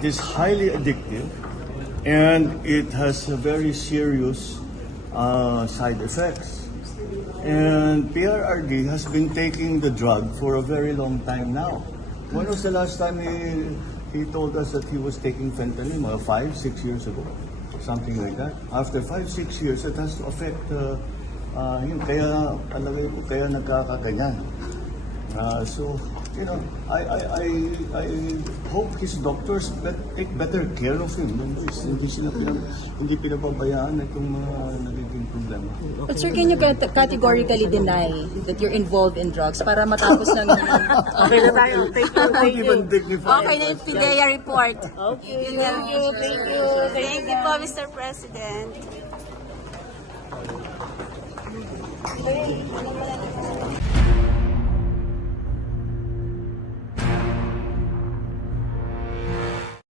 It is highly addictive and it has a very serious side effects. And PRRD has been taking the drug for a very long time now. When was the last time he told us that he was taking fentanyl? 5-6 years ago, something like that. After 5-6 years, it has to affect yun. Kaya alagay ko, kaya nagkakaganyan. So, you know, I hope his doctors take better care of him. Hindi pinababayaan itong mga nagiging problema. But sir, can you categorically deny that you're involved in drugs para matapos lang yun? Okay na tayo. Thank you. Even dignified. Okay na yung PIDEA report. Okay. Thank you po, Mr. President.